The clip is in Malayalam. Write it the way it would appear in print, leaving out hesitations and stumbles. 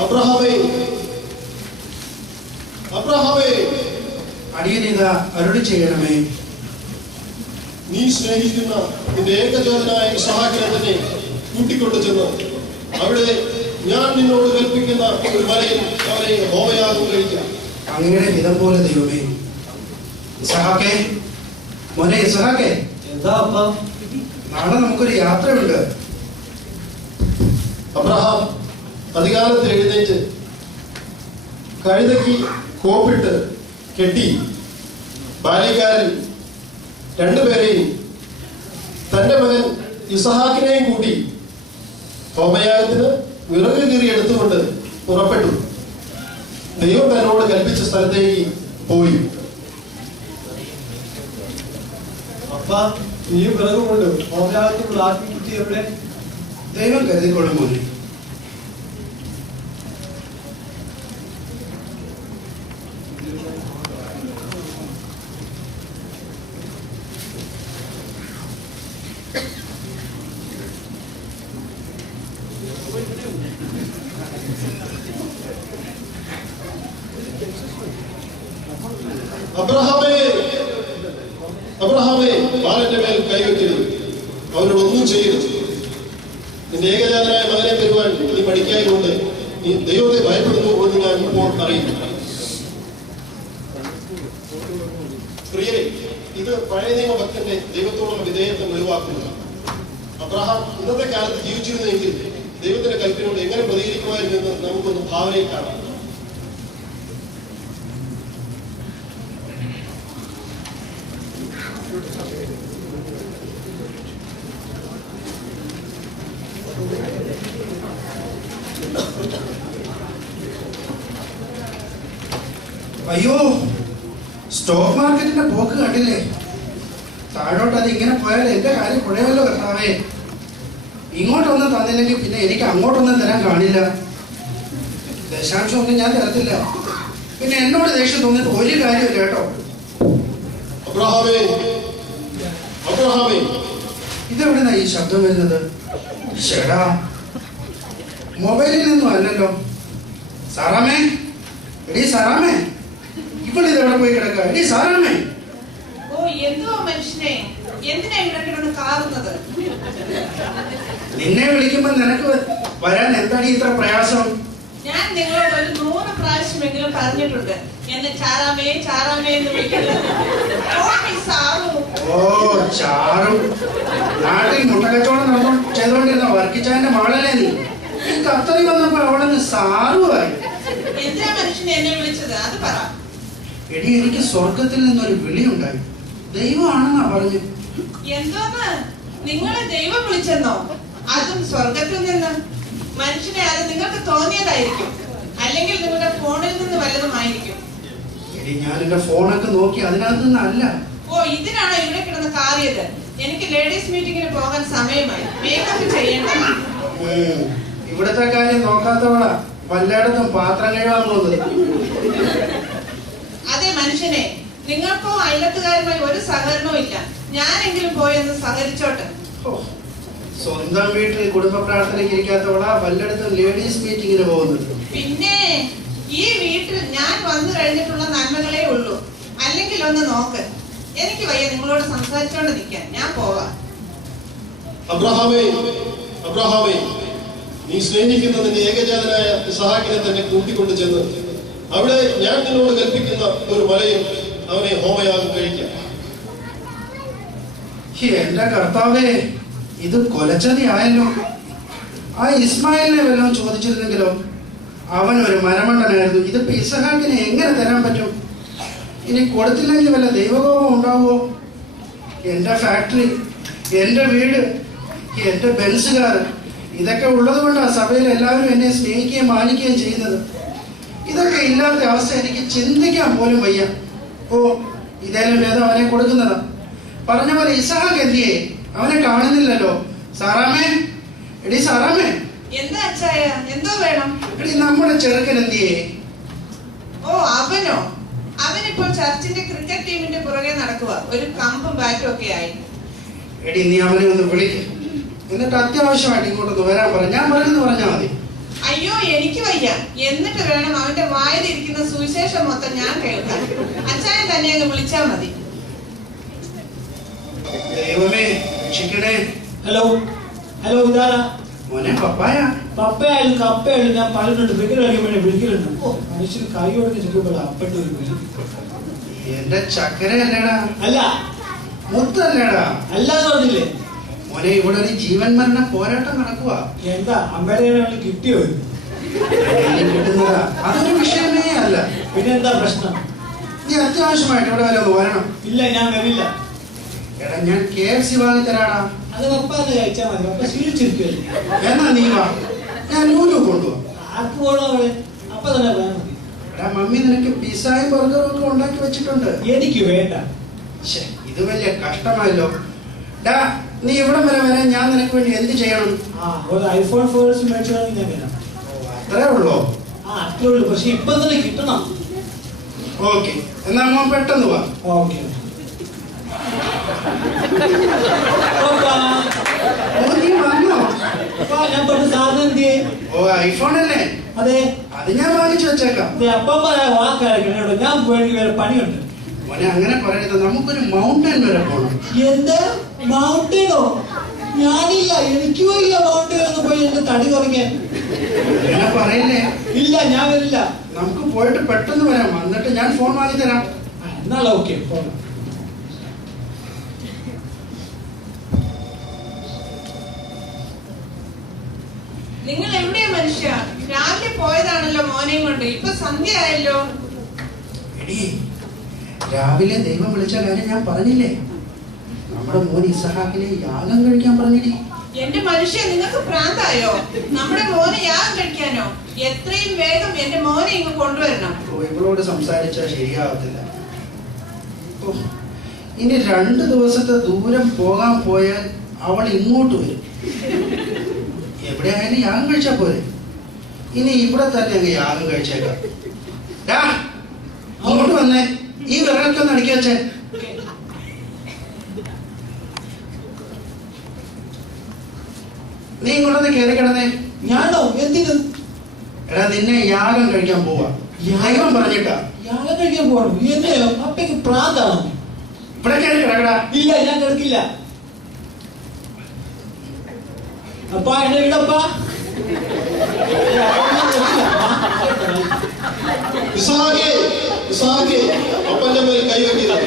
അബ്രഹാമേ, അബ്രഹാമേ, അടിയനിത അരുളി ചെയ്യണമേ. നീ സ്നേഹിക്കുന്ന നിന്റെ ഏകജാതനായ ഇസ്ഹാക്കിനെ തന്നെ കൂട്ടിക്കൊണ്ടു ചെന്ന് അവിടെ ഞാൻ നിന്നോട് കൽപ്പിക്കുന്ന ഒരു മലയിൽ അവനെ ഹോമയാഗം കഴിക്കാം. അങ്ങയുടെ ഹിതം പോലെ ദൈവമേ. ഇസ്ഹാക്കേ, മോനെ ഇസ്ഹാക്കേ, എന്താ അപ്പ? നാളെ നമുക്കൊരു യാത്രയുണ്ട്. അബ്രഹാം അധികാലത്തിൽ എഴുന്നേറ്റ് കഴുതയ്ക്ക് കോപ്പിട്ട് കെട്ടി ബാല്യക്കാരൻ രണ്ടുപേരെയും തന്റെ മകൻ ഇസ്ഹാക്കിനെയും കൂട്ടി ഹോമയാഗത്തിന് വിറക് കീറി എടുത്തുകൊണ്ട് പുറപ്പെട്ടു. ദൈവം തന്നോട് കൽപ്പിച്ച സ്ഥലത്തേക്ക് പോയി. അപ്പ, ഈ വിറകുകൊണ്ട് ഹോമയാഗത്തിനുള്ള ആത്മീയബുദ്ധി എവിടെ? ദൈവം കരുതിക്കൊള്ളും മോനെ. അബ്രഹാമേ, അബ്രഹാമേ, ബാലന്റെ മേൽ കൈവയ്ക്കരുത്, അവനോട് ഒന്നും ചെയ്യരുത്. നിന്റെ ഏകജാതനായ മകനെ തരുവാൻ നീ പഠിക്കായതുകൊണ്ട് നീ ദൈവത്തെ ഭയപ്പെടുന്നു എന്ന് ഞാൻ ഇപ്പോൾ അറിയുന്നു. പ്രിയരെ, ഇത് പഴയ നിയമഭക്തന്റെ ദൈവത്തോടുള്ള വിധേയത്വം ഒഴിവാക്കുന്നതാണ്. അബ്രഹാം ഇന്നത്തെ കാലത്ത് ജീവിച്ചിരുന്നെങ്കിൽ ദൈവത്തിന്റെ കൽപ്പനയോട് എങ്ങനെ പ്രതികരിക്കുമായിരുന്നു എന്ന് നമുക്കൊന്ന് ഭാവനയിൽ കാണാം. അയ്യോ, സ്റ്റോക്ക് മാർക്കറ്റിന്റെ പോക്ക് കണ്ടില്ലേ? താഴോട്ട് അത് ഇങ്ങനെ പോയാൽ എന്റെ കാര്യം കുഴയല്ലോ കർത്താവേ. ഇങ്ങോട്ടൊന്നും തന്നില്ലെങ്കിൽ പിന്നെ എനിക്ക് അങ്ങോട്ടൊന്നും തരാൻ കാണില്ല. ദശാംശം ഒന്നും ഞാൻ തരത്തില്ല. പിന്നെ എന്നോട് ദേഷ്യം തോന്നിട്ട് ഒരു കാര്യമില്ല കേട്ടോ. അബ്രഹാമേ, അബ്രഹാമേ, ഇതെവിടുന്നാ ഈ ശബ്ദം വരുന്നത്? ശരാ, മൊബൈലിൽ നിന്നും അല്ലല്ലോ. സാറാമേ, എടീ സാറാമേ, ഇവളിതെവിടെ പോയി കിടക്കുക? എടീ സാറാമേ. ഓ, എന്തോ മനുഷ്യനെ, എന്തിനാ ഇവിടെ കിടന്ന് കാറുന്നത്? നിന്നെ വിളിക്കുമ്പോ നിനക്ക് വരാൻ എന്താണ് ഇത്ര പ്രയാസം? ഞാൻ നിങ്ങളോട് ഒരു 100 പ്രാവശ്യമെങ്കിലും പറഞ്ഞിട്ടുണ്ട് എന്നെ ചാറാമേ ചാറാമേ എന്ന് വിളിക്കുന്നത്. ഓ, ചാറും. നാട്ടിൽ മുട്ടക്കച്ചവടം ചെയ്തോണ്ടിരുന്ന വർക്കിച്ചാന്റെ മകളല്ലേ നീ? ഈ കത്തറി വന്നപ്പോ അവളെന്ന് സാറുമായി. എന്തിനാ മനുഷ്യനെ എന്നെ വിളിച്ചത്? അത് പറ. എടി, എനിക്ക് സ്വർഗത്തിൽ നിന്നൊരു വിളിയുണ്ടായി. ദൈവമാണെന്നാ പറഞ്ഞു. എന്തോന്ന്? നിങ്ങളെ ദൈവം വിളിച്ചെന്നോ? അതും സ്വർഗത്തിൽ നിന്ന്? മനുഷ്യനെ അത് നിങ്ങൾക്ക് തോന്നിയതായിരിക്കും, അല്ലെങ്കിൽ നിങ്ങളുടെ ഫോണിൽ നിന്ന് വല്ലതുമായിരിക്കും. എടി, ഞാൻ എന്റെ ഫോണൊക്കെ നോക്കി, അതിനകത്ത് നിന്നല്ല. ഓ, ഇതിനാണോ ഇവിടെ കിടന്ന് കാറിയത്? എനിക്ക് ലേഡീസ് മീറ്റിംഗിന് പോകാൻ സമയമായി. മേക്കപ്പ് ചെയ്യേണ്ടതാണ്. ഇവിടത്തെ കാര്യം നോക്കാത്തവളാ വല്ലയിടത്തും പാത്രം കഴുകാൻ പോകുന്നത്. അതെ മനുഷ്യനെ, നിങ്ങൾക്കോ അയലത്തുകാരുമായി ഒരു സഹകരണവും ഇല്ല. ഞാനെങ്കിലും പോയെന്ന് സഹകരിച്ചോട്ടെ. സ്വന്തം വീട്ടിൽ കുടുംബ പ്രാർത്ഥനയ്ക്ക് ഇരിക്കാത്തവളാ വല്ലയിടത്തും ലേഡീസ് മീറ്റിംഗിന് പോകുന്നത്. പിന്നെ ഈ വീട്ടിൽ ഞാൻ വന്നു കഴിഞ്ഞിട്ടുള്ള നന്മകളേ ഉള്ളൂ. അല്ലെങ്കിൽ ഒന്ന് നോക്ക്. എനിക്ക് വയ്യ നിങ്ങളോട് സംസാരിച്ചോണ്ട് നിൽക്കാൻ. ഞാൻ പോവാം. അബ്രഹാമേ, അബ്രഹാമേ, നീ സ്നേഹിക്കുന്ന നിന്റെ ഏകജാതനായ ഇസ്ഹാക്കിനെ തന്നെ കൂട്ടിക്കൊണ്ടു ചെന്ന് അവിടെ ഞാൻ നിന്നോട് കൽപ്പിക്കുന്ന ഒരു മലയിൽ അവനെ ഹോമയാഗം കഴിക്കാം. എന്റെ കർത്താവേ, ഇത് കൊലച്ചതി ആയല്ലോ. ആ ഇസ്മായിലിനെ വല്ലതും ചോദിച്ചിരുന്നെങ്കിലോ? അവൻ ഒരു മരമണ്ടനായിരുന്നു. ഇതിപ്പോ ഇസ്ഹാക്കിനെ എങ്ങനെ തരാൻ പറ്റും? ഇനി കൊടുത്തില്ലെങ്കിൽ വല്ല ദൈവകോപം ഉണ്ടാവുമോ? എന്റെ ഫാക്ടറി, എന്റെ വീട്, എന്റെ ബെൻസുകാർ, ഇതൊക്കെ ഉള്ളത് കൊണ്ടാണ് സഭയിൽ എല്ലാവരും എന്നെ സ്നേഹിക്കുകയും മാനിക്കുകയും ചെയ്യുന്നത്. ഇതൊക്കെ ഇല്ലാത്ത അവസ്ഥ എനിക്ക് ചിന്തിക്കാൻ പോലും വയ്യ. ഓ, ഇതേലും ഭേദം അവനെ കൊടുക്കുന്നതാ. പറഞ്ഞ പോലെ ഇസ്ഹാക്ക് എന്തിയേ? അവനെ കാണുന്നില്ലല്ലോ. സാറാമേ, എടി സാറാമേ. എന്താ അച്ചായ? എന്തോ വേണം? എടി, നമ്മുടെ ചെറുക്കൻ എന്തിയേ? ഓ, അവനോ? അവനിപ്പോൾ ചർച്ചിന്റെ ക്രിക്കറ്റ് ടീമിന്റെ പുറകെ നടക്കുക. ഒരു കമ്പും ബാറ്റും ഒക്കെ ആയി. എടി, നീ അവനെ ഒന്ന് വിളിക്ക്. എന്നിട്ട് അത്യാവശ്യമായിട്ട് ഇങ്ങോട്ടൊന്ന് വരാൻ പറ. ഞാൻ പറയുന്നത് പറഞ്ഞാൽ മതി. അയ്യോ എനിക്ക് വയ്യ. എന്നിട്ട് വേണം അവന്റെ വായിലിരിക്കുന്ന സുവിശേഷം മൊത്തം ഞാൻ കേൾക്കാൻ. അച്ചായൻ തന്നെ അങ്ങ് വിളിച്ചാ മതി. ദൈവമേ രക്ഷിക്കണേ. ഹലോ ഹലോ, ഇതാരാ? മോനെ പപ്പായ. പപ്പയായാലും കപ്പയായാലും ഞാൻ പറഞ്ഞിട്ടുണ്ട്, വിക്കൽ കഴിയുമ്പോഴേ വിളിക്കലുണ്ട്. ഓ, മനുഷ്യന് കൈയോടെ ചെല്ലുമ്പോൾ അപ്പൻ്റെ ഒരു വിളി. എന്റെ ചക്കര അല്ലേടാ? അല്ല, മുത്തല്ലേടാ? അല്ലാന്ന് പറഞ്ഞില്ലേ? മോനെ ഇവിടെ ഒരു ജീവൻ മരണ പോരാട്ടം നടക്കുക. എന്താ അമ്പേടെ കിട്ടിയോ? കിട്ടുന്നതാ, അതൊരു വിഷയമേ അല്ല. പിന്നെ എന്താ പ്രശ്നം? നീ അത്യാവശ്യമായിട്ട് ഇവിടെ വരെ ഒന്ന് വരണം. ഇല്ല, ഞാൻ വരില്ല. എടാ ഞാൻ KFC വാങ്ങി തരാടാ. അത് പപ്പാന്ന് കഴിച്ചാൽ മതി, പപ്പ ശീലിച്ചിരിക്കുമല്ലേ. എന്നാ നീ വാ, ഞാൻ ലൂലു കൊണ്ടുപോവാ. ആർക്ക് പോകണോ അവിടെ? അപ്പ തന്നെ വേണം. മതി. എടാ മമ്മി നിനക്ക് പിസ്സയും ബർഗറും ഒക്കെ ഉണ്ടാക്കി വെച്ചിട്ടുണ്ട്. എനിക്ക് വേണ്ട. ഇത് വലിയ കഷ്ടമായല്ലോ. ഡാ നീ ഇവിടം വരെ വരാൻ ഞാൻ നിനക്ക് വേണ്ടി എന്ത് ചെയ്യണം? ഒരു iPhone 4 മേടിച്ചാണെങ്കിൽ ഞാൻ വരാം. അത്രേ ഉള്ളോ? അത്രേ ഉള്ളൂ, പക്ഷെ ഇപ്പൊ തന്നെ കിട്ടണം. ഓക്കെ, എന്നാ മോൻ പെട്ടെന്ന് വാ. ഓക്കെ. നീ വന്നോ? ഞാൻ പറഞ്ഞ സാധനം എന്തിയെ? ഓ ഐഫോൺ അല്ലേ? അതെ, അത് ഞാൻ വാങ്ങിച്ചു വെച്ചേക്കാം. അപ്പം വാക്കാരോ, ഞാൻ വേണ്ടി വേറെ പണിയുണ്ട്. മോനെ അങ്ങനെ പറയരുത്, നമുക്കൊരു മൗണ്ടൻ വരെ പോകണം. എന്ത് മൗണ്ടനോ? ഞാനില്ല, എനിക്ക് പോയില്ല മൗണ്ടനൊന്നും പോയി എന്റെ തടി കുറയ്ക്കാൻ. അങ്ങനെ പറയല്ലേ. ഇല്ല, ഞാൻ വരില്ല. നമുക്ക് പോയിട്ട് പെട്ടെന്ന് വരാം, എന്നിട്ട് ഞാൻ ഫോൺ വാങ്ങി തരാം. എന്നാലും ഓക്കെ, പോകാം. നിങ്ങൾ എവിടെയാ മനുഷ്യ? രാവിലെ പോയതാണല്ലോ മോനെയും കൊണ്ട്, ഇപ്പൊ സന്ധ്യ ആയല്ലോ. എടീ, രാവിലെ ദൈവം വിളിച്ച കാര്യം ഞാൻ പറഞ്ഞില്ലേ? നമ്മുടെ മോൻ ഇസഹാക്കിനെ യാഗം കഴിക്കാൻ പറഞ്ഞില്ലേ? എന്റെ മനുഷ്യ, നിങ്ങൾക്ക് ഭ്രാന്തായോ? നമ്മുടെ മോനെ യാഗം കഴിക്കാനോ? എത്രയും വേഗം എന്റെ മോനെ ഇങ്ങ് കൊണ്ടുവരണം. ഇവളോട് സംസാരിച്ചാൽ ശരിയാവത്തില്ല. ഇനി 2 ദിവസത്തെ ദൂരം പോകാൻ പോയാൽ അവൾ ഇങ്ങോട്ട് വരും. എവിടെയായാലും യാഗം കഴിച്ചാ പോരെ. ഇനി ഇവിടെ തന്നെ അങ്ങ് യാഗം കഴിച്ചേക്കാം. അങ്ങോട്ട് വന്നേ, ഈ വിറകൊക്കെ ഒന്ന് അടുക്കി വെച്ചേ. നീ ഇങ്ങോട്ടൊന്ന് കയറി കിടന്നേ. ഞാനോ? എന്തിന്? എടാ നിന്നെ യാഗം കഴിക്കാൻ പോവാ. യാഗം പറഞ്ഞിട്ടാ യാഗം കഴിക്കാൻ പോകണം. എന്നെയോ? അപ്പയ്ക്ക് പ്രാന്താണോ? ഇവിടെ കയറി കിടക്കടാ. ഇല്ല, ഞാൻ കിടക്കില്ല. അപ്പാ എന്നെ വിടപ്പാ. ഇസ്ഹാക്കേ, ഇസ്ഹാക്കേ, അപ്പന്റെ മേൽ കൈവെക്കരുത്.